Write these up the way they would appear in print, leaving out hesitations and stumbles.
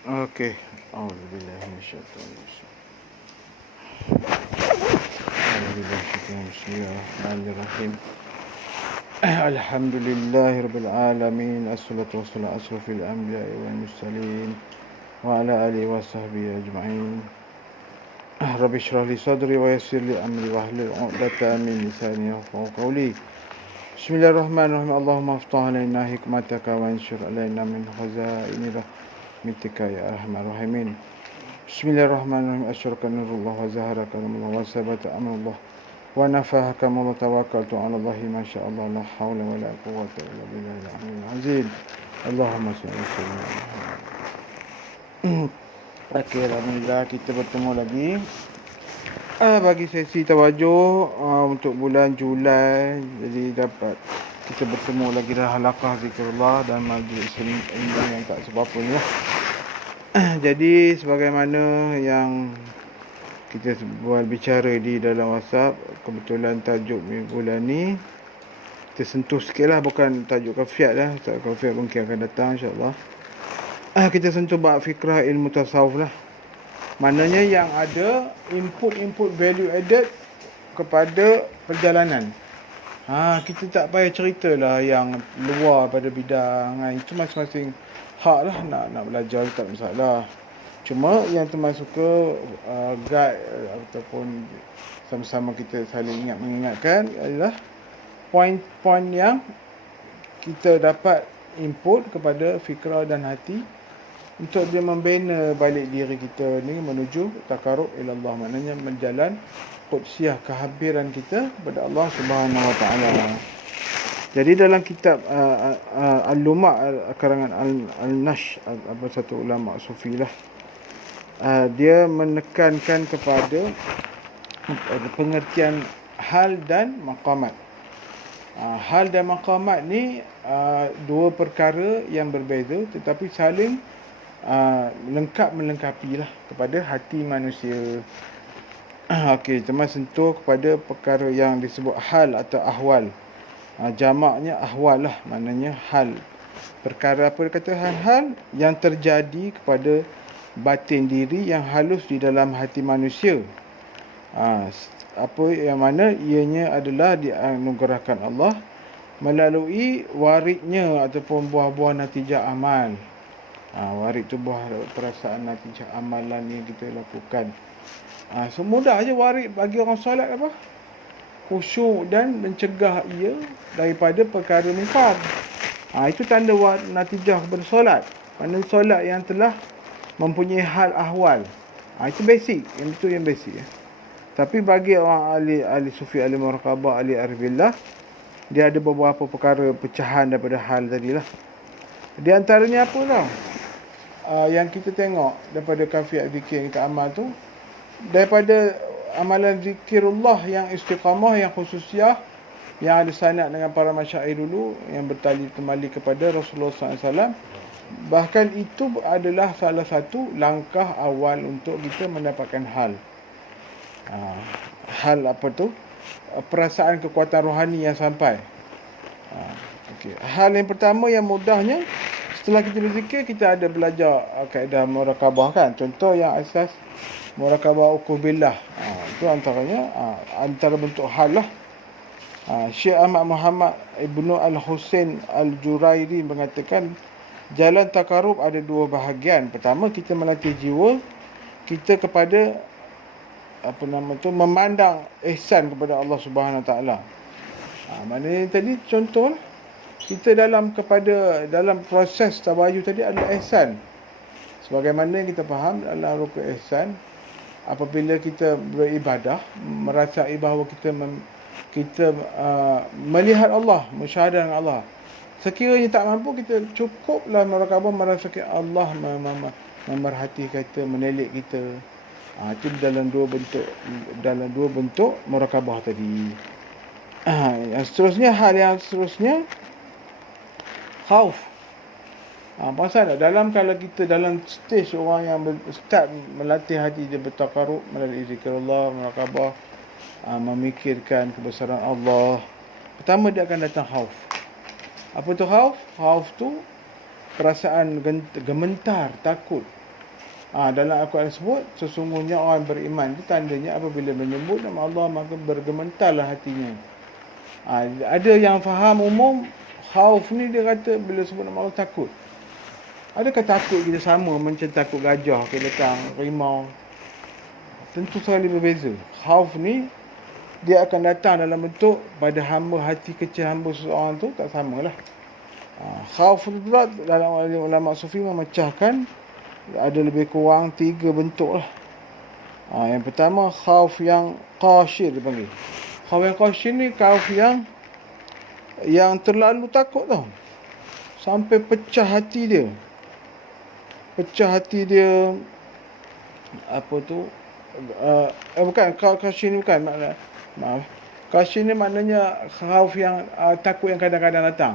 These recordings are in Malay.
Okey. Auzubillahi minasyaitonir rajim. Bismillahirrahmanirrahim. Alhamdulillahirabbil alamin. Assalatu wassalamu ala asrofil anbiya'i wal mursalin wa ala alihi wa sahbihi ajma'in. Rabbi shrah li sadri wa yassir li amri wahlul 'uqdatam min lisani yafqahu qawli. Bismillahirrahmanirrahim. Allahumma aftah alaina hikmataka wa anshur alaina min khazaini rahmatika ya arhamar rahimin. Bismillahirrahmanirrahim. Asyraka nurullah wa zaharaka nurullah wa sabata amrullah wa nafahaka wa tawakkaltu ala Allahi ma sya Allah la hawla wa la quwwata illa billahil aliyyil azim. Allahumma shalli ala sayyidina. Okey, alhamdulillah kita bertemu lagi bagi sesi tawajuh untuk bulan Julai. Jadi dapat kita bertemu lagi dalam halaqah zikrullah dan majlis ilmu yang tak seberapa ni lah. Jadi sebagaimana yang kita buat bicara di dalam WhatsApp, kebetulan tajuk bulan ni kita sentuh sikit lah, bukan tajuk kafiat lah. Tajuk kafiat mungkin akan datang insyaAllah. Kita sentuh bab fikrah ilmu tasawuf lah. Maknanya yang ada input value added kepada perjalanan. Kita tak payah ceritalah yang luar pada bidang. Itu masing-masing hak lah, nak belajar tak masalah. Cuma yang termasuk ke guide ataupun sama-sama kita saling mengingatkan adalah poin-poin yang kita dapat input kepada fikrah dan hati untuk dia membina balik diri kita ni menuju takarub ilallah, maknanya menjalan qudsiyah, kehabiran kita kepada Allah Subhanahu Wa Taala. Jadi dalam kitab Al-Luma' karangan Al-Nash, satu ulama sufi lah, dia menekankan kepada pengertian hal dan maqamat. Hal dan maqamat ni dua perkara yang berbeza tetapi saling melengkapi lah kepada hati manusia. Okey, cuma sentuh kepada perkara yang disebut hal atau ahwal. Jamaknya ahwal lah, maknanya hal. Perkara apa dia kata? Hal-hal yang terjadi kepada batin diri yang halus di dalam hati manusia. Apa yang mana ianya adalah dianugerahkan Allah melalui waridnya ataupun buah-buah natijah amal. Warid tu buah perasaan natijah amalan yang kita lakukan. Semudah aja warid bagi orang solat apa? Khusyuk dan mencegah ia daripada perkara munkar. Itu tanda natijah bersolat. Mana solat yang telah mempunyai hal ahwal. Itu basic, yang betul yang basic ya. Tapi bagi orang ahli sufi, ahli muraqabah, ahli arifillah, dia ada beberapa perkara pecahan daripada hal tadilah. Di antaranya apa tau? Yang kita tengok daripada kafiat zikir yang kita amal tu, daripada amalan zikirullah yang istiqamah, yang khususiyah, yang ada sanad dengan para masyair dulu, yang bertali kembali kepada Rasulullah SAW. Bahkan itu adalah salah satu langkah awal untuk kita mendapatkan hal. Hal apa tu? Perasaan kekuatan rohani yang sampai. Okay. Hal yang pertama yang mudahnya, setelah kita berzikir, kita ada belajar kaedah muraqabah kan. Contoh yang asas muraqabah uqubillah. Itu antaranya antara bentuk hal lah. Syekh Ahmad Muhammad Ibnu Al-Husain Al-Jurairi mengatakan jalan takarub ada dua bahagian. Pertama, kita melatih jiwa kita kepada memandang ihsan kepada Allah Subhanahu Wa Taala. Maknanya tadi contoh kita dalam proses tawajuh tadi ada ihsan. Sebagaimana kita faham dalam rukun ihsan, apabila kita beribadah, merasai bahawa kita melihat Allah, musyahadah dengan Allah. Sekiranya tak mampu, kita cukuplah muraqabah, merasakan Allah memerhati kita, menilik kita. Itu dalam dua bentuk muraqabah tadi. Yang seterusnya, hal yang seterusnya, khauf. Pasal kalau kita dalam stage orang yang start melatih hati dia bertakarub melalui zikrullah, muraqabah, memikirkan kebesaran Allah, pertama dia akan datang khauf. Apa tu khauf? Khauf tu perasaan gementar, takut Dalam Al-Quran sebut, sesungguhnya orang beriman itu tandanya apabila menyebut nama Allah maka bergementarlah hatinya. Ada yang faham umum, khauf ni dia kata bila sebut nama Allah takut. Adakah takut kita sama macam takut gajah, kelekang, rimau? Tentu sekali berbeza. Khauf ni dia akan datang dalam bentuk pada hamba, hati kecil hamba seseorang tu tak samalah. Khauf tu pula dalam ulama sufi memecahkan ada lebih kurang 3 bentuk lah. Yang pertama khauf yang qasyir dipanggil. Khauf yang qasyir ni khauf yang terlalu takut tau. Sampai pecah hati dia. Apa tu? Bukan qasyir ni bukan makna. Maaf. Qasyir ni maknanya khauf yang takut yang kadang-kadang datang.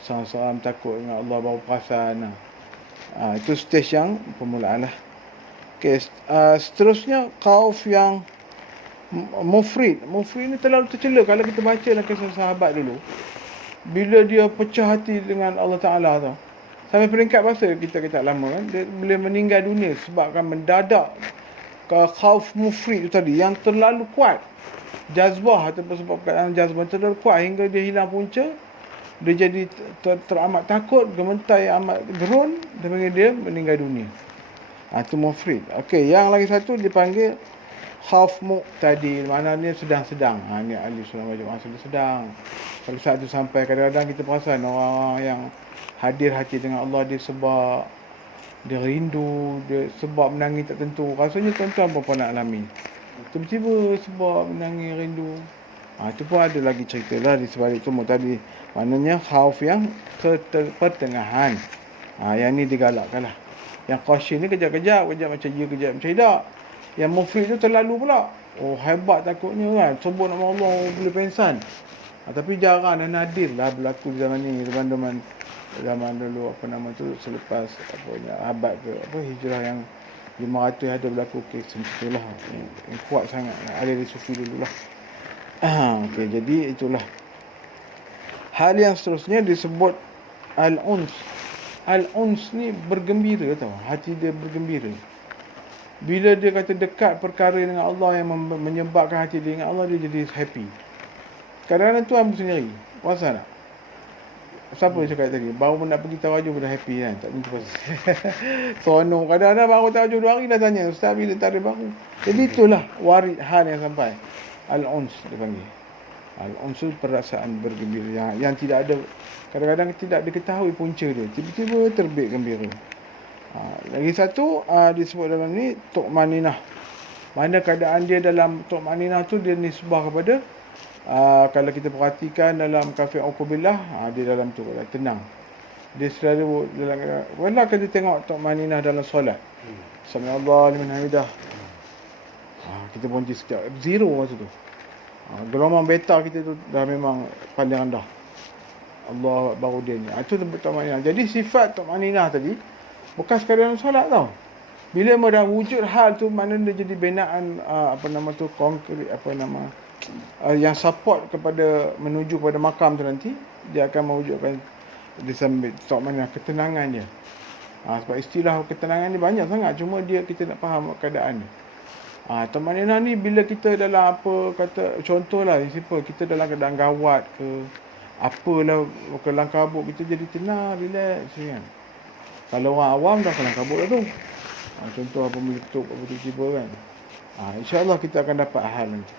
Seorang takut dengan Allah baru perasan. Itu stage yang permulaan lah. Okay, seterusnya khauf yang mufrid. Mufrid ni terlalu tercela. Kalau kita baca dalam kisah sahabat dulu, bila dia pecah hati dengan Allah Ta'ala tu, sampai peringkat masa kita tak lama kan, dia boleh meninggal dunia sebabkan mendadak khauf mufrid tu tadi yang terlalu kuat. Jazbah ataupun sebab keadaan jazbah terlalu kuat hingga dia hilang punca. Dia jadi teramat takut, gemetar yang amat gerun, dia meninggal dunia. Itu mufrid. Okey, yang lagi satu dipanggil khauf muqtadi, maknanya sedang-sedang. Ni ahli sunnah wal jamaah sedang. Kalau saat itu sampai kadang-kadang kita perasan orang yang hadir hati dengan Allah dia sebab dia rindu, dia sebab menangis tak tentu. Rasanya tuan-tuan berapa nak alami. Tiba-tiba sebab menangis rindu. Itu pun ada lagi cerita lah di sebalik semua tadi. Maknanya khauf yang pertengahan. Yang ni digalakkan lah. Yang qasyir ni kejap-kejap macam dia, kejap macam tidak. Yang mufrid tu terlalu pula. Hebat takutnya kan. Sebut nama Allah boleh pensan. Tapi jarang dan nadir lah berlaku di zaman ni. Zaman dulu selepas abad hijrah yang 500 ada berlaku kes macam lah. Yang kuat sangat. Ada di sufi dulu lah. Okey, jadi itulah. Hal yang seterusnya disebut al-uns. Al-uns ni bergembira tau. Hati dia bergembira. Bila dia kata dekat perkara dengan Allah yang menyebabkan hati dia dengan Allah, dia jadi happy. Kadang-kadang tu ambil sendiri. Puasa tak? Siapa yang cakap tadi? Baru nak pergi tawajuh dah happy kan? Tak tentu pasal. Seronok. Kadang-kadang baru tawajuh 2 hari dah tanya, Ustaz bila tarikh baru? Jadi itulah warid hal yang sampai. Al-uns dipanggil. Al-uns perasaan bergembira yang tidak ada, kadang-kadang tidak diketahui punca dia, tiba-tiba terbit gembira. Lagi satu disebut dalam ni tu'maninah. Mana keadaan dia dalam tu'maninah tu dia nisbah kepada kalau kita perhatikan dalam kafir uqubillah, dia dalam tu tenang. Dia selalu dalam wala kita tengok tu'maninah dalam solat. Sami Allah liman hamidah. Kita berhenti sekejap. Zero masa tu. Gelombang beta kita tu dah memang paling rendah. Allah baru dia ni. Itu tu'maninah. Jadi sifat tu'maninah tadi bukan sekadar dalam solat tau. Bila dah wujud hal tu, mana dia jadi binaan konkret, yang support kepada menuju kepada makam tu nanti, dia akan mewujudkan disambit tu'maninah, ketenangan dia. Sebab istilah ketenangan ni banyak sangat, cuma kita nak faham keadaan ni. Tu'maninah ni bila kita dalam contohlah simple, kita dalam keadaan gawat ke apalah, kelang kabut, kita jadi tenang, relax kan. Kalau orang awam dah kelang kabut dah tu. Contoh apa meletup apa tiba-tiba kan. InsyaAllah kita akan dapat hal nanti.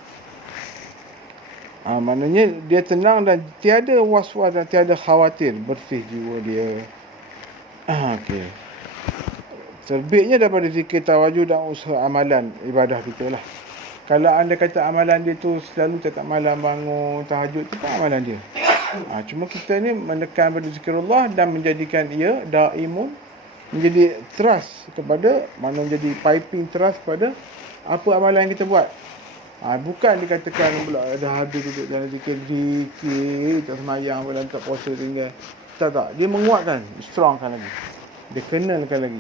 Maknanya dia tenang dan tiada was-was dan tiada khawatir, bersih jiwa dia. Okey. Terbitnya daripada zikir tawajuh dan usaha amalan ibadah kita lah. Kalau anda kata amalan dia tu selalu tetap malam bangun tahajud, itu tak amalan dia. Cuma kita ni menekan pada zikrullah dan menjadikan ia daimun, menjadi trust kepada, mana menjadi piping trust pada apa amalan yang kita buat. Bukan dikatakan pula dah habis duduk dalam zikir tak semayang pula, tak puasa tinggal. Tak. Dia menguatkan, strongkan lagi. Dia kenalkan lagi.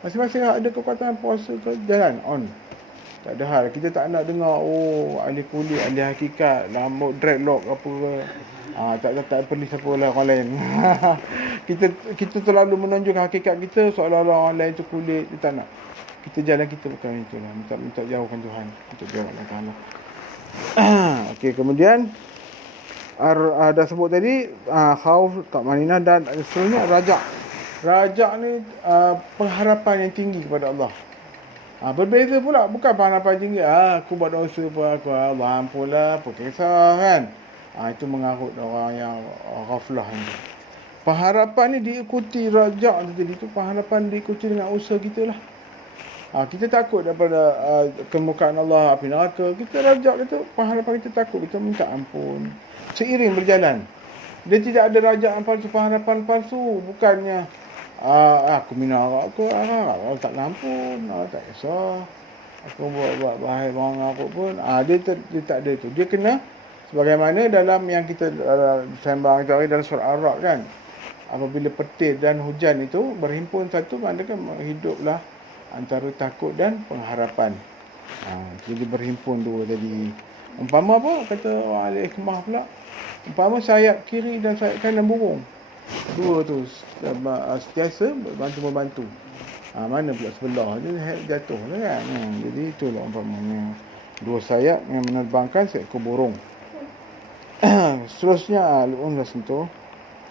Masing-masing ada kekuatan puasa tu jalan on. Tak ada hal. Kita tak nak dengar ahli kulit, ahli hakikat, rambut dreadlock apa ke. Tak perlu siapa lah orang lain. kita selalu menunjukkan hakikat kita seolah-olah orang lain tu kulit. Kita tak nak. Kita jalan kita bukan itulah. Minta jauhkan Tuhan. Minta jauhkan Allah. Okey, kemudian dah sebut tadi khauf, takmaninah dan seterusnya rajak. Rajak ni pengharapan yang tinggi kepada Allah. Berbeza pula, bukan pengharapan tinggi. Aku buat dosa pun aku Allah ampunlah, apa kisah kan. Itu mengarut orang yang ghaflah ni. Pengharapan ni diikuti rajak tadi tu, pengharapan diikuti dengan usaha kita lah. Kita takut daripada kemukaan Allah, api neraka. Kita rajak kita, pengharapan kita takut, kita minta ampun. Seiring berjalan. Dia tidak ada rajak palsu, pengharapan palsu. Bukannya aku minum arak aku tak ampun, tak kisah. Aku buat bahaya orang aku pun. Dia tak ada tu. Dia kena sebagaimana dalam yang kita sembang tadi dalam surah Ar-Ra'd kan. Apabila petir dan hujan itu berhimpun satu, maka hiduplah antara takut dan pengharapan. Jadi berhimpun dua tadi. Umpama apa kata orang ahli hikmah pula? Umpama sayap kiri dan sayap kanan burung. Dua tu sentiasa membantu. Mana pula sebelah dia jatuh lah kan. Jadi itulah umpamanya dua sayap yang menerbangkan seekor burung. Seterusnya dah sentuh.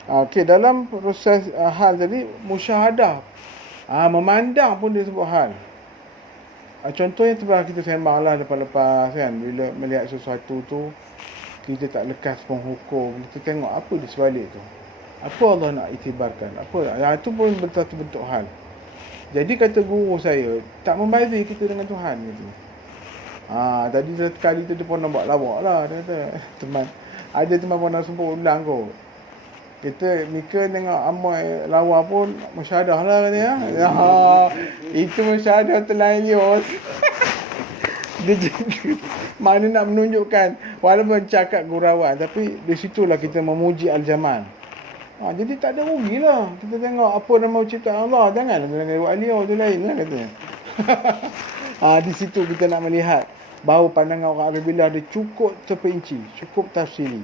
Okey, dalam proses hal tadi musyahadah. Memandang pun dia sebut hal. Contohnya sebelah kita sembang lah lepas-lepas kan. Bila melihat sesuatu tu, kita tak lekas penghukum. Kita tengok apa di sebalik tu. Apa Allah nak iktibarkan. Itu pun bentuk hal. Jadi kata guru saya, tak membazir kita dengan Tuhan. Gitu. Tadi sekali tu dia pun nampak lawak lah. Dia kata, ada teman pun nak sumpah ulang kot. Kita Mika tengok Amoy lawa pun musyahadah lah katanya. Itu musyahadah terlayus. Dia mana nak menunjukkan walaupun cakap gurauan, tapi di situlah kita memuji al-jamal. Jadi tak ada rugi lah. Kita tengok apa nama ciptaan Allah. Jangan dengan buat aliyah tu lain lah katanya. Di situ kita nak melihat bahawa pandangan orang Arabilah dia cukup terperinci, cukup tafsiri.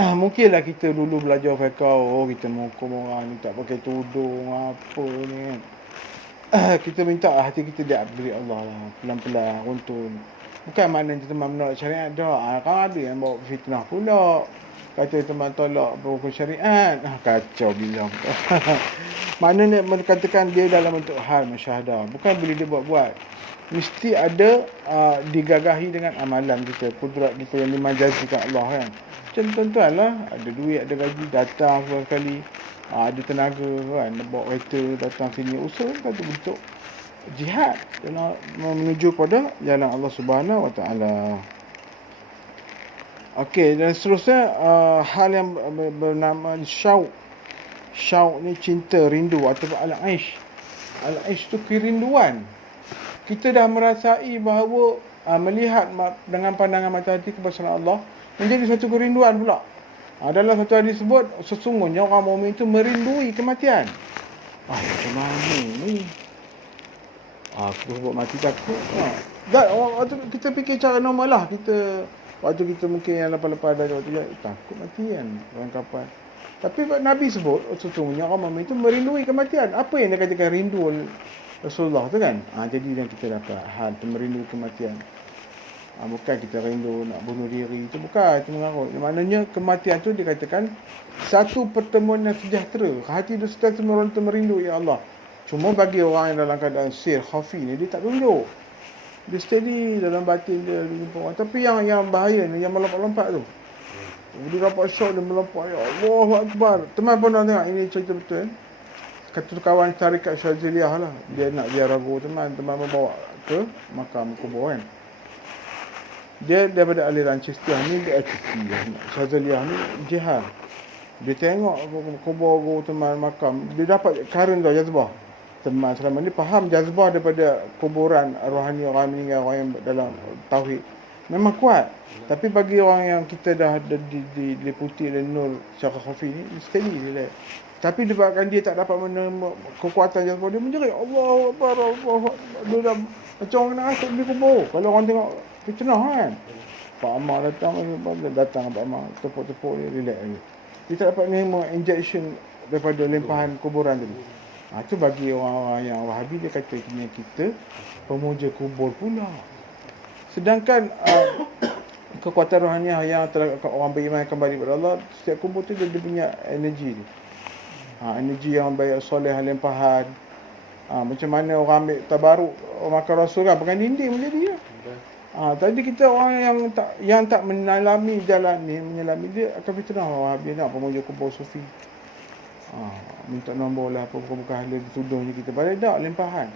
Mungkinlah kita dulu belajar fiqh, kita menghukum orang ni tak pakai tudung apa ni kan. Kita minta hati kita diberi Allah lah, pelan-pelan, runtun. Bukan maknanya teman menolak syariat dah. Kan ada yang bawa fitnah pula. Kata teman tolak berhukum syariat. Kacau bilang. Maknanya mengatakan dia dalam bentuk hal musyahadah. Bukan bila dia buat-buat. Mesti ada digagahi dengan amalan kita, kudrat kita yang dimajazikan Allah kan. Macam tuan-tuan lah, ada duit, ada gaji, datang sekali, ada tenaga kan, bawa kereta, datang sini, usaha satu bentuk jihad dalam menuju pada jalan Allah Subhanahu Wa Taala. Okey, dan seterusnya hal yang bernama syauq. Syauq ni cinta, rindu atau al-aish. Al-aish tu kerinduan. Kita dah merasai bahawa melihat dengan pandangan mata hati kepada Allah menjadi satu kerinduan pula. Dalam satu hadis sebut, sesungguhnya orang mukmin itu merindui kematian. Macam mana ni? Aku sebut mati takut. Waktu kita fikir cara normal lah. Waktu kita mungkin yang lepas-lepas dah takut mati kan. Orang kapan. Tapi Nabi sebut, sesungguhnya orang mukmin itu merindui kematian. Apa yang dia katakan rindu Rasulullah tu kan. Jadi yang kita dapat hal tu merindui kematian. Bukan kita rindu nak bunuh diri. Itu bukan, itu mengarut. Maknanya kematian tu dikatakan satu pertemuan yang sejahtera. Hati dia sentiasa merindu ya Allah. Cuma bagi orang yang dalam keadaan sir, khafi ni, dia tak tunjuk. Dia steady dalam batin dia jumpa orang. Tapi yang bahaya ni, yang melompat-lompat tu. Dia dapat syok, dia melompat. Ya Allahu Akbar. Teman pun nak tengok, ini cerita betul. Kata kawan tarikat Syaziliyah lah. Dia nak ziarah guru teman membawa ke makam kubur kan. Dia daripada aliran Chistiyah ni, dia Syaziliyah ni jihad. Dia tengok kubur guru teman makam, dia dapat current tu, jazbah. Teman selama ni faham jazbah daripada kuburan rohani orang meninggal, orang yang dalam tauhid. Memang kuat. Tapi bagi orang yang kita dah diliputi oleh nur syarah khafi ni, steady dia. Tapi disebabkan dia tak dapat menerima kekuatan jazbah, dia menjerit Allahu Akbar, Allahu Akbar. Dia dah macam orang nak rasuk di kubur. Kalau orang tengok fitnah kan. Pak Amar datang Pak Amar, tepuk-tepuk dia, relax lagi. Dia tak dapat menerima injection daripada lempahan kuburan tadi. Itu bagi orang-orang yang Wahabi, dia kata kita pemuja kubur pula. Sedangkan kekuatan rohaniah yang orang beriman kembali kepada Allah, setiap kubur tu dia punya energi dia. Energi yang baik, soleh, lempahan. Macam mana orang ambil tabaruk, orang makan rasul kan, pegang dinding menjadi dia. Tadi kita orang yang tak menalami jalan ni, menyelami dia akan fitnah Wahabi nak pemuja kubur sufi. Minta nombor lah, buka-buka hala ditudung je kita. Padahal tak, lempahan.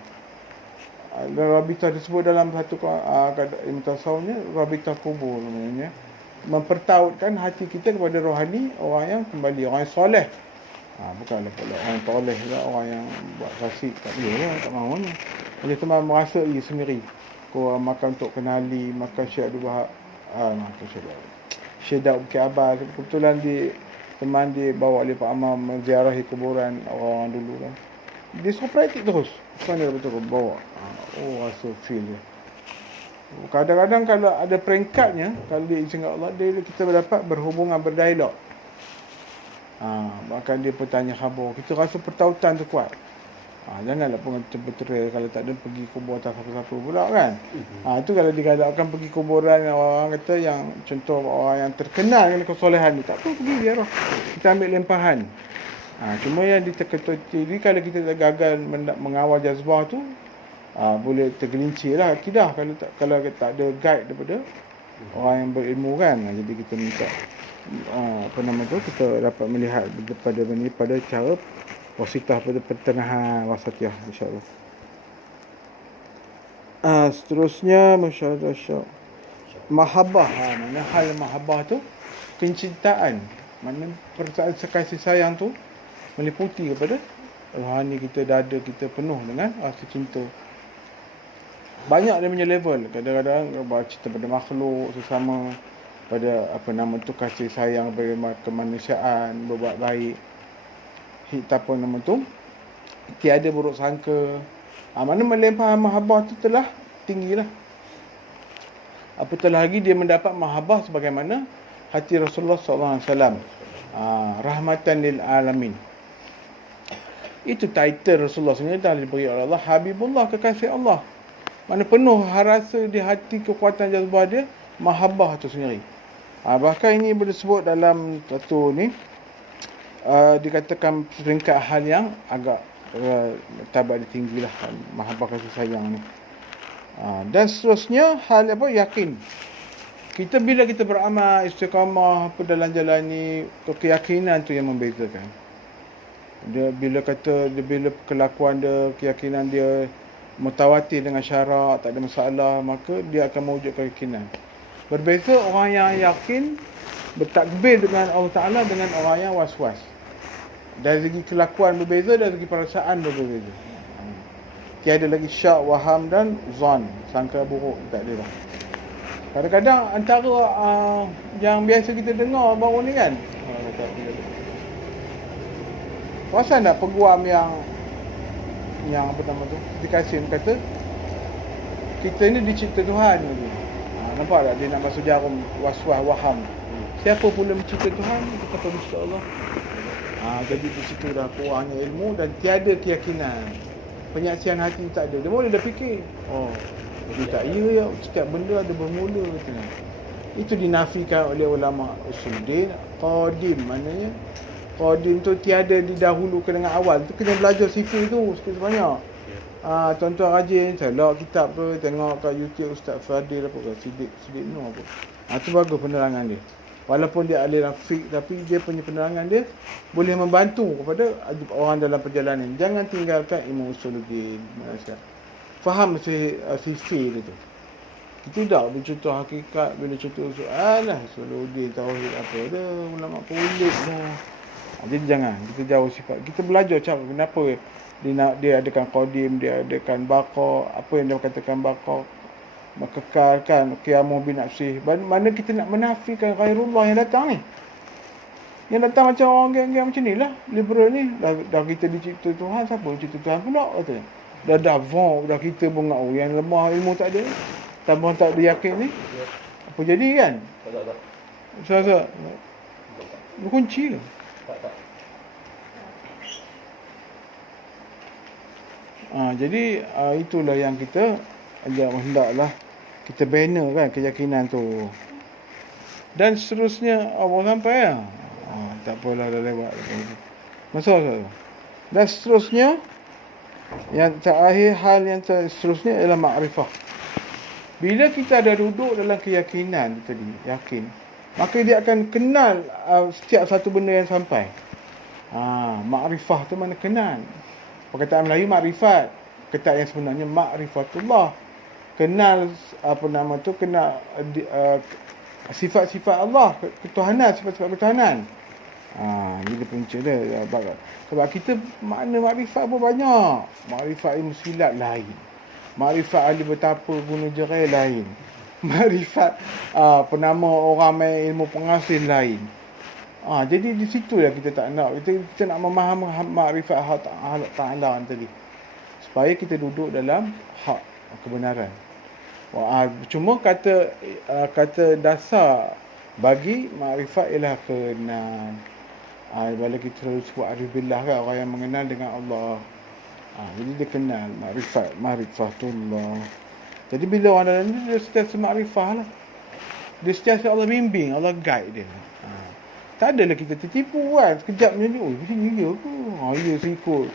Dan Rabitah disebut dalam satu ilmu tasawufnya, Rabitah kubur namanya. Mempertautkan hati kita kepada rohani, orang yang kembali, orang yang soleh. Bukanlah pula orang yang toleh lah, orang yang buat fasik. Tak boleh lah, tak mahu ni. Dia cuma merasa sendiri. Kau makan untuk kenali, makan Syekh Abdul Wahab, makan Syekh Daud Bukit Abbas. Kebetulan teman dia bawa oleh Pak Amar menziarahi kuburan orang-orang dulu kan. Dia suruh praktik terus. Macam mana betul bawa. Rasa feel dia. Kadang-kadang kalau ada peringkatnya, kalau dia izin Allah, kita dapat berhubungan, berdialog. Bahkan dia bertanya khabar. Kita rasa pertautan tu kuat. Janganlah berterai kalau tak ada pergi kubur atas siapa-siapa pula kan. Itu kalau digalakkan pergi kuburan orang kata yang contoh orang yang terkenal dengan kesolehan ni, tak apa pergi dia lah. Kita ambil lempahan. Cuma yang diteketuti kalau kita gagal mengawal jazbah tu, boleh tergelincir lah akidah kalau tak ada guide daripada orang yang berilmu kan. Jadi kita minta kita dapat melihat pada cara wasitah pada pertengahan wasatiyah insya-Allah. Seterusnya masyaallah mahabbah. Mana hal mahabbah tu kecintaan, mana perasaan kasih sayang tu meliputi kepada rohani kita, dada kita penuh dengan rasa cinta. Banyak dia punya level. Kadang-kadang cinta pada makhluk sesama, pada kasih sayang bagi kemanusiaan, berbuat baik. Tiada buruk sangka. Mana melimpah mahabbah tu telah tinggilah. Apatah lagi dia mendapat mahabbah sebagaimana hati Rasulullah SAW. Rahmatan lil alamin. Itu title Rasulullah sebenarnya dah diberi oleh Allah, Habibullah, kekasih Allah. Mana penuh rasa di hati kekuatan jazbah dia, mahabbah tu sendiri. Bahkan ini boleh sebut dalam satu ni, dikatakan peringkat hal yang agak tabak tinggi lah, mahabbah kasih sayang ni. Dan seterusnya hal yakin. Bila kita beramal istiqamah dalam jalan ni, keyakinan tu yang membezakan. Bila kelakuan dia, keyakinan dia mutawatir dengan syarak, tak ada masalah, maka dia akan mewujudkan keyakinan. Berbeza orang yang yakin bertakbir dengan Allah Ta'ala dengan orang yang was-was. Dari segi kelakuan berbeza, dari segi perasaan berbeza. Tiada lagi syak, waham dan zon, sangka buruk, tak ada lah. Kadang-kadang antara yang biasa kita dengar baru ni kan, perasan tak peguam yang dikasih kata kita ni dicipta Tuhan lagi. Nampak tak dia nak masuk jarum was-was, waham. Siapa pula mencipta Tuhan? Kita perlu mencipta Allah. Jadi di situ dah kurangnya ilmu dan tiada keyakinan. Penyaksian hati tak ada. Dia boleh dah fikir, dia tak ya, setiap benda ada bermula katanya. Itu dinafikan oleh ulama usuluddin. Qadim, maknanya qadim tu tiada didahulukan dengan awal. Tu kena belajar sifir tu sikit sebanyak. Tuan-tuan rajin selak kitab tu, tengok kat YouTube Ustaz Fadil apa ke, Sidik Nur apa. Tu bagus penerangan dia. Walaupun dia aliran fiqh, tapi dia punya penerangan dia boleh membantu kepada orang dalam perjalanan. Jangan tinggalkan ilmu usuluddin. Faham sifir dia tu. Kita tak bercontoh hakikat, bila contoh usuluddin, tauhid apa dia, ulama pelik tu. Jadi jangan, kita jauh sifat. Kita belajar cara kenapa dia adakan qadim, dia adakan baqa, apa yang dia katakan baqa, mengekalkan qiyamuh bin nafsih. Mana kita nak menafikan ghairullah yang datang ni. Yang datang macam orang geng-geng macam ni lah. Liberal ni. Dah kita dicipta Tuhan. Siapa yang cipta Tuhan pula katanya. Dah vong. Dah kita pun yang lemah ilmu tak ada. Tambah tak ada yakin ni. Apa jadi kan? Tak. Ustaz. Berkunci ke? Tak. Jadi itulah yang kita hendaklah kita bina kan keyakinan tu. Dan seterusnya Allah sampai lah. Tak apalah dah lewat. Masalah. Dan seterusnya yang terakhir hal yang seterusnya ialah makrifah. Bila kita ada duduk dalam keyakinan tadi, yakin, maka dia akan kenal setiap satu benda yang sampai. Makrifah tu mana kenal. Perkataan Melayu makrifat. Kata yang sebenarnya makrifatullah. Kenal kenal sifat-sifat Allah, ketuhanan, sifat-sifat ketuhanan. Ini punca dia. Sebab kita makna makrifat pun banyak. Makrifat ilmu silat lain. Makrifat ahli betapa guna jerai lain. Makrifat penama orang main ilmu pengasih lain. Jadi di situlah kita tak nak. Kita nak memahami makrifat hak Allah Ta'ala tadi. Supaya kita duduk dalam hak kebenaran. Cuma kata dasar bagi makrifat ialah kenal. Bila kita selalu sebut arif billah kan, orang yang mengenal dengan Allah. Jadi dia kenal makrifatullah. Jadi bila orang dalam ni dia sentiasa makrifah lah. Dia sentiasa Allah bimbing, Allah guide dia. Tak adalah kita tertipu kan. Sekejap macam ni, begini ya ke? Ya saya ikut.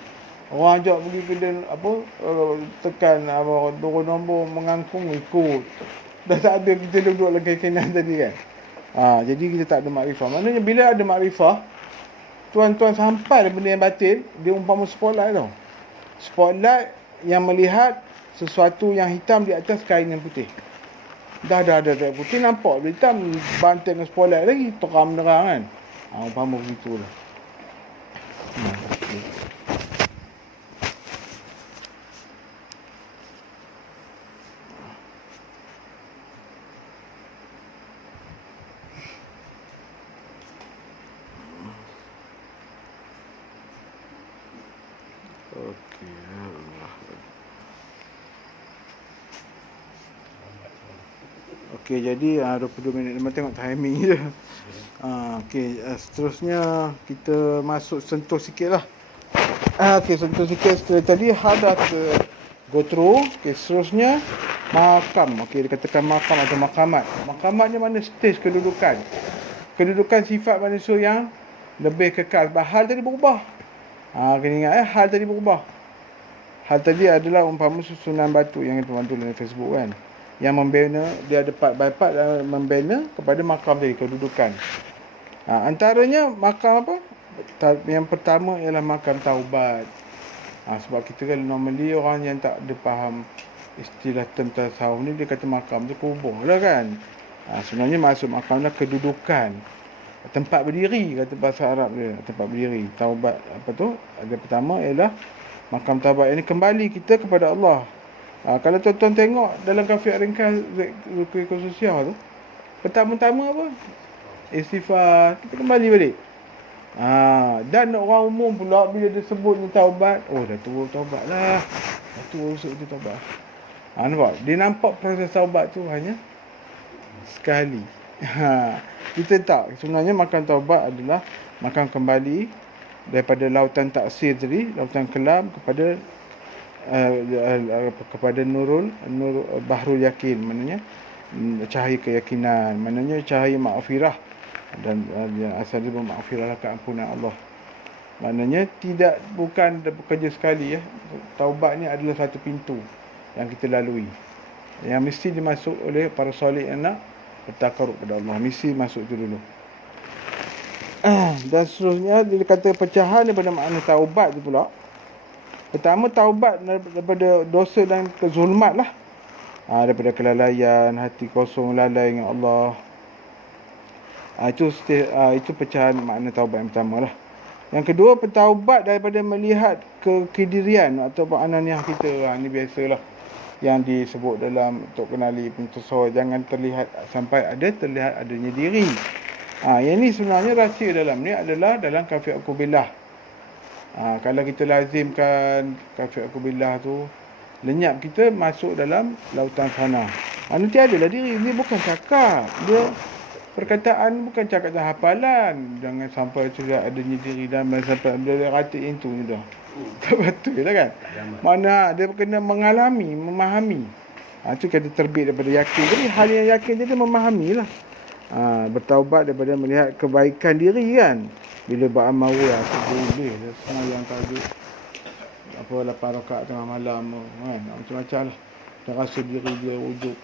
Orang ajak pergi kedai tekan turun nombor mengangkung ikut. Dah tak ada kita duduk dalam keyakinan tadi kan. Jadi kita tak ada makrifah. Maknanya bila ada makrifah, tuan-tuan sampai ada benda yang batil, dia umpama spotlight tau. Spotlight yang melihat sesuatu yang hitam di atas kain yang putih. Dah putih nampak dia hitam, banting dengan spotlight lagi, terang menerang kan. Umpama begitulah. Okey, jadi 22 minit lama tengok timing je. Seterusnya kita masuk sentuh sikit lah. Sentuh sikit setelah tadi dah go through. Seterusnya makam. Dikatakan makam atau maqamat. Maqamat ni mana stage kedudukan. Kedudukan sifat manusia yang lebih kekal. Hal tadi berubah. Kena ingat hal tadi berubah. Hal tadi adalah umpama susunan batu yang kita bantu dalam Facebook kan. Yang membina, dia ada part by part membina kepada makam tadi, kedudukan. Antaranya makam apa? Yang pertama ialah makam taubat. Sebab kita kan normally orang yang tak ada faham istilah term tasawuf ni, dia kata makam tu kubur lah kan. Sebenarnya maksud makam dah kedudukan. Tempat berdiri, kata bahasa Arab dia. Tempat berdiri. Taubat apa tu? Ada pertama ialah makam taubat. Ini kembali kita kepada Allah. Kalau tuan-tuan tengok dalam kafiat ringkas Zulkifli sosial tu, pertama-tama apa? Istighfar. Kita kembali balik. Dan orang umum pula bila dia sebut ni taubat, dah tua taubat lah. Dah tua usut tu taubat. Nampak? Dia nampak proses taubat tu hanya sekali. Kita tak. Sebenarnya makam taubat adalah makam kembali daripada lautan taksir tadi, lautan kelam kepada nur bahrul yakin, maknanya cahaya keyakinan, maknanya cahaya maghfirah, dan asal dia maghfirah keampunan Allah. Maknanya bukan bekerja sekali ya. Taubat ni adalah satu pintu yang kita lalui, yang mesti dimasuk oleh para soleh yang nak bertakarub kepada Allah. Mesti masuk tu dulu. Dan seterusnya dia kata pecahan daripada makna taubat tu pula. Pertama, taubat daripada dosa dan kezulmat lah. Daripada kelalaian, hati kosong, lalai dengan Allah. Itu pecahan makna taubat yang pertama lah. Yang kedua, bertaubat daripada melihat kedirian atau ananiah kita. Ini biasalah yang disebut dalam untuk kenali pentasawuf. Jangan terlihat sampai terlihat adanya diri. Yang ni sebenarnya rahsia dalam ni adalah dalam kafi akubillah. Kalau kita lazimkan kafi akubillah tu, lenyap kita masuk dalam lautan fana. Nanti adalah diri. Ini bukan cakap. Dia perkataan, bukan cakap dan hafalan. Jangan sampai tidak adanya diri dan sampai ada ratik yang tu dah. Tak betul lah kan? Mana dia kena mengalami, memahami. Itu kata terbit daripada yakin. Jadi hal yang yakin dia memahami lah. Bertaubat daripada melihat kebaikan diri kan. Bila beramal aku boleh semayang tahajud apa 8 rakaat tengah malam kan, macam-macam lah. Dia rasa diri dia wujud.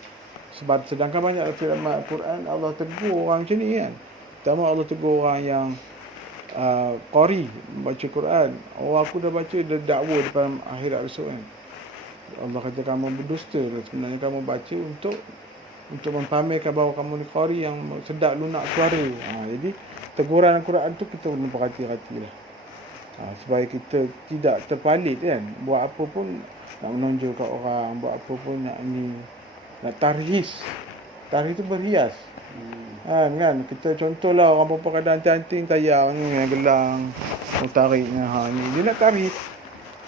Sebab sedangkan banyak dalam Al-Quran Allah tegur orang macam ni kan. Pertama Allah tegur orang yang qari, baca Quran. Aku dah baca, dah dakwa depan akhirat besok kan. Allah kata kamu berdusta. Sebenarnya kamu baca untuk mempamerkan bahawa kamu ni qari yang sedap lunak suara. Jadi teguran Al-Quran tu kita kena perhati-hati lah. Supaya kita tidak terpalit kan. Buat apa pun nak menonjol kat orang, buat apa pun nak tarhis. Tarhis tu berhias. Kan kita contohlah orang perempuan kadang anting-anting tayar ni yang gelang tariknya ni dia nak tarhis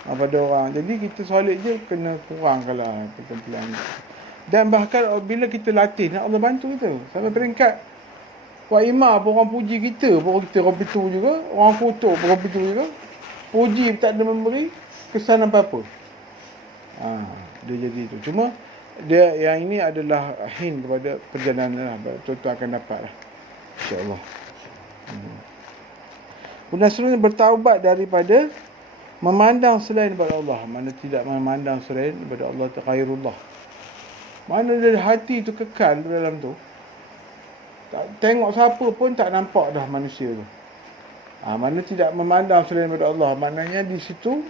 pada orang. Jadi kita solid je kena kurangkanlah ketempelan. Dan bahkan bila kita latih, nak Allah bantu kita sampai peringkat Wak Imam pun orang puji kita, pun kita orang pitu juga, orang kutuk pun orang pitu juga. Puji tak ada memberi kesan apa-apa. Dia jadi itu. Cuma dia yang ini adalah hin kepada perjalanan lah. Tuan-tuan akan dapat lah. InsyaAllah. Kemudian seterusnya bertaubat daripada memandang selain daripada Allah. Mana tidak memandang selain daripada Allah khairullah. Mana dari hati tu kekal dalam tu. Tengok siapa pun tak nampak dah manusia tu. Mana tidak memandang selain daripada Allah. Maknanya di situ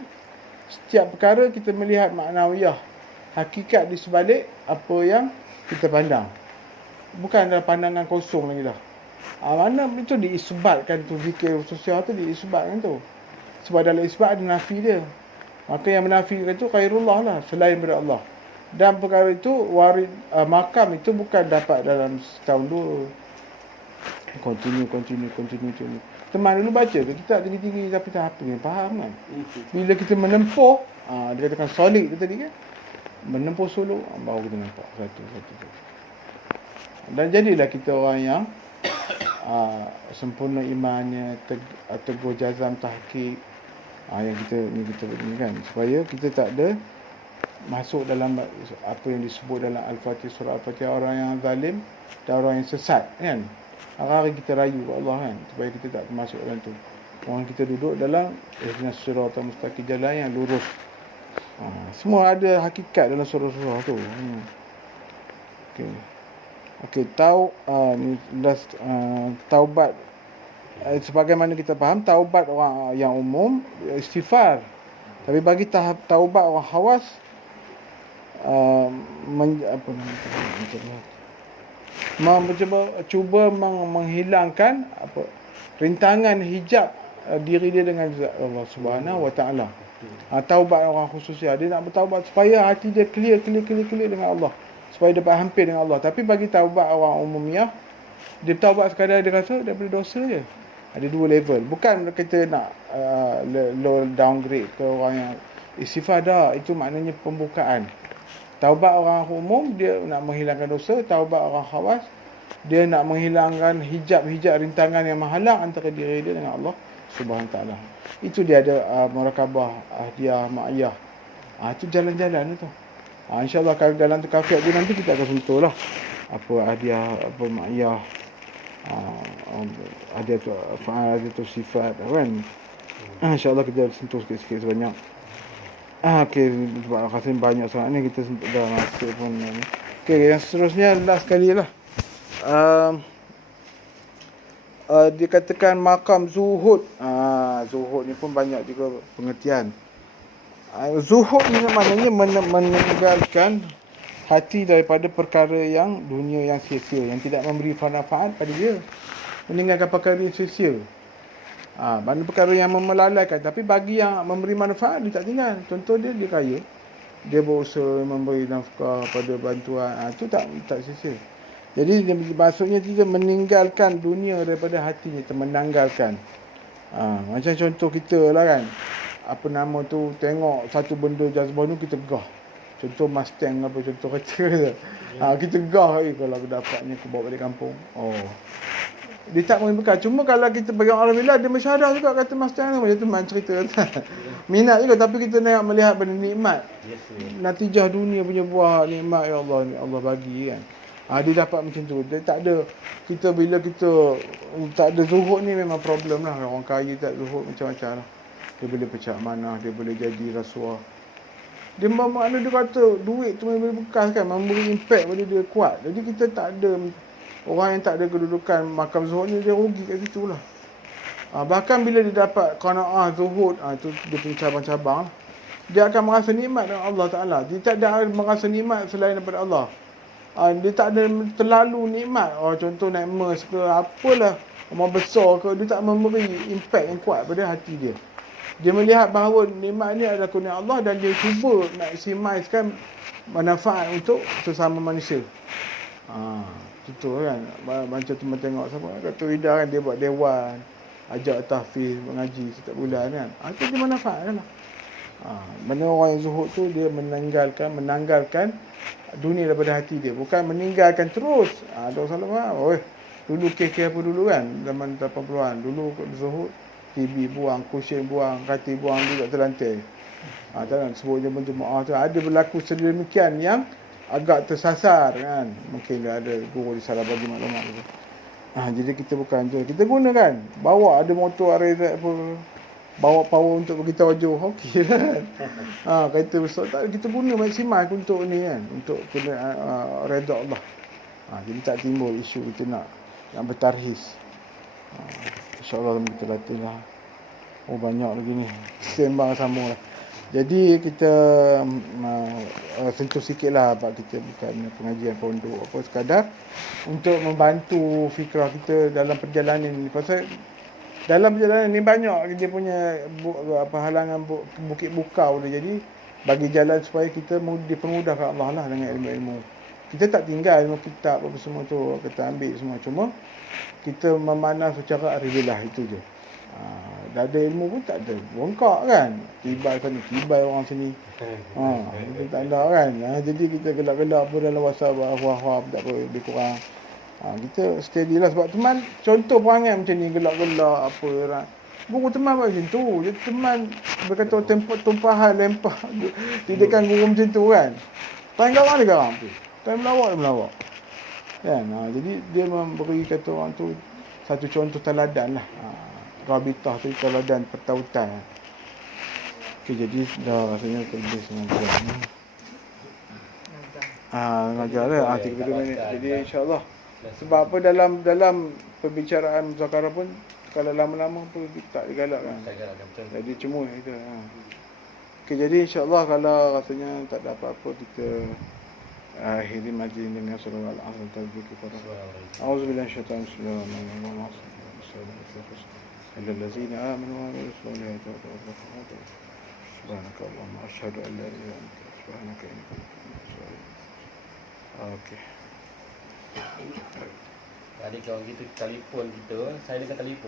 setiap perkara kita melihat maknawiyah, hakikat di sebalik apa yang kita pandang. Bukan ada pandangan kosong lagi dah. Mana itu diisbatkan tu, fikir sosial tu diisbatkan tu. Sebab dalam isbat ada nafi dia. Maka yang menafikan itu khairullah lah, selain daripada Allah. Dan perkara itu warid makam itu bukan dapat dalam setahun dua. Continue. Teman dulu baca tu, kita tinggi-tinggi tapi tak apa ni, faham kan? Bila kita menempuh, dia katakan solid tu tadi kan? Menempuh suluk, baru kita nampak satu. Dan jadilah kita orang yang sempurna imannya, teguh jazam tahqiq. Yang kita ni kan, supaya kita tak ada masuk dalam apa yang disebut dalam Al-Fatihah, surah Al-Fatihah, orang yang zalim dan orang yang sesat kan. Hari-hari kita rayu Allah kan, supaya kita tak masuk dalam tu. Orang kita duduk dalam ihdinas siratal mustaqim, jalan yang lurus. Semua ada hakikat dalam surah-surah tu. Okey, taubat sebagaimana kita faham, taubat orang yang umum istighfar. Tapi bagi tahap taubat orang khawas, cuba menghilangkan rintangan hijab diri dia dengan Allah Subhanahu Wa Taala. Taubat orang khususnya, dia nak bertaubat supaya hati dia clear dengan Allah, supaya dapat hampir dengan Allah. Tapi bagi taubat orang umumiyah, dia taubat sekadar dia rasa daripada dosa je. Ada dua level. Bukan kita nak low downgrade ke orang yang istighfar dah. Itu maknanya pembukaan. Taubat orang umum, dia nak menghilangkan dosa. Taubat orang khawas, dia nak menghilangkan hijab-hijab rintangan yang menghalang antara diri dia dengan Allah Subhanahu Wa Taala. Itu dia ada murakabah, ahdiah, ma'iyah. Itu jalan-jalan tu. InsyaAllah kalau dalam tu kafiat tu nanti kita akan sentuh lah. Apa ahdiah, apa ma'iyah, ahdiah tu fa'al, ahdiah tu sifat kan. InsyaAllah kita sentuh sikit-sikit sebanyak. Okey, sebab rasa banyak sangat ni kita dah masuk pun ni. Okey, yang seterusnya last sekali lah. Dikatakan makam zuhud. Zuhud ni pun banyak juga pengertian. Zuhud ni maknanya meninggalkan hati daripada perkara yang dunia yang sia-sia, yang tidak memberi manfaat pada dia. Meninggalkan perkara yang sia-sia. Mana perkara yang melalaikan, tapi bagi yang memberi manfaat dia tak tinggal. Contoh dia kaya, dia berusaha memberi nafkah pada bantuan, itu tak sia-sia. Jadi maksudnya kita meninggalkan dunia daripada hati kita, menanggalkan. Macam contoh kita lah kan, apa nama tu, tengok satu benda jazbah tu kita gah. Contoh Mustang apa, contoh kereta. Kita gah, kalau aku dapatnya aku bawa balik kampung. Dia tak mengingatkan. Cuma kalau kita bagi orang bila, dia masyadah juga kata Mustang tu. Macam tu man cerita. Minat juga, tapi kita nak melihat benda nikmat. Natijah dunia punya buah nikmat, ya Allah, Allah bagi kan. Dia dapat macam tu. Dia tak ada, kita bila kita tak ada zuhud ni memang problem lah. Orang kaya tak zuhud macam-macam lah. Dia boleh pecah manah, dia boleh jadi rasuah. Dia makna dia kata duit tu boleh bekas kan, memberi impact pada dia kuat. Jadi kita tak ada, orang yang tak ada kedudukan makam zuhud ni, dia rugi kat situ lah. Bahkan bila dia dapat qanaah zuhud, tu dia punya cabang-cabang, dia akan merasa nikmat dengan Allah Ta'ala. Dia tak ada merasa nikmat selain daripada Allah. Dia tak ada terlalu nikmat. Contoh naik MERS ke apalah, rumah besar ke, dia tak memberi impact yang kuat pada hati dia. Dia melihat bahawa nikmat ni adalah kurnia Allah dan dia cuba maksimiskan manfaat untuk sesama manusia. Itu kan. Macam teman tengok siapa kata Rida kan, dia buat dewan, ajak tahfiz, mengaji setiap bulan kan. Itu dia manfaat kan lah. Mana orang yang zuhud tu dia menanggalkan dunia daripada hati dia, bukan meninggalkan terus. Ada orang salah faham. Dulu kes apa dulu kan, zaman 80-an dulu zuhud, TV buang, kusyen buang, katil buang juga terlantai. Tak sebut jemaah tu ada berlaku sedemikian yang agak tersasar kan. Mungkin ada guru disalah bagi maklumat tu. Jadi kita bukan je, kita gunakan, bawa ada motor RZ apa, bawa power untuk bagi tawajuh, okey kan. Kereta besar tak, kita guna maksimal untuk ni kan, untuk kena redha Allah. Jadi tak timbul isu kita nak bertarhis. InsyaAllah kita latih lah. Banyak lagi ni, sembang sambung lah. Jadi kita sentuh sikit lah, kita bukan pengajian pondok apa, sekadar untuk membantu fikrah kita dalam perjalanan ni. Pasal dalam perjalanan ni banyak dia punya halangan, bukit bukau dia. Jadi bagi jalan supaya kita dipermudahkan Allah lah dengan ilmu-ilmu. Kita tak tinggal ilmu kitab apa semua tu, kita ambil semua. Cuma kita memanah secara arilah, itu je. Dah ada ilmu pun tak ada, bongkak kan, tibai sana, tibai orang sini. Kita tak ada kan. Jadi kita gelak-gelak pun dalam WhatsApp, wah tak apa, lebih kurang. Kita steady lah. Sebab teman, contoh perangai macam ni, gelak-gelak apa kan. Guru teman macam tu. Jadi teman berkata tumpahan, lempar didikan guru macam tu kan. Time garang dia garang tu, time melawak dia melawak kan. Jadi dia memberi kata orang tu satu contoh teladan lah. Rabitah tu teladan pertautan. Jadi dah rasanya lebih sengaja ni. Ngajar lah 32 minit. Jadi insyaAllah. Sebab apa, dalam perbicaraan muzakarah pun kalau lama-lama pun tak digalakkan. Jadi cuma kita. Jadi insyaAllah kalau rasanya tak ada apa-apa, kita akhiri majlis dengan surah Al-Asr tazkirah kepada Auzubillahi minasyaitanir rajim. الذين آمنوا وعملوا الصالحات وتواصوا سبحانك اللهم أشهد أن لا إله إلا أنت سبحانك إني كنت من الظالمين. Okey. Jadi kalau kita telefon kita, saya dengan telefon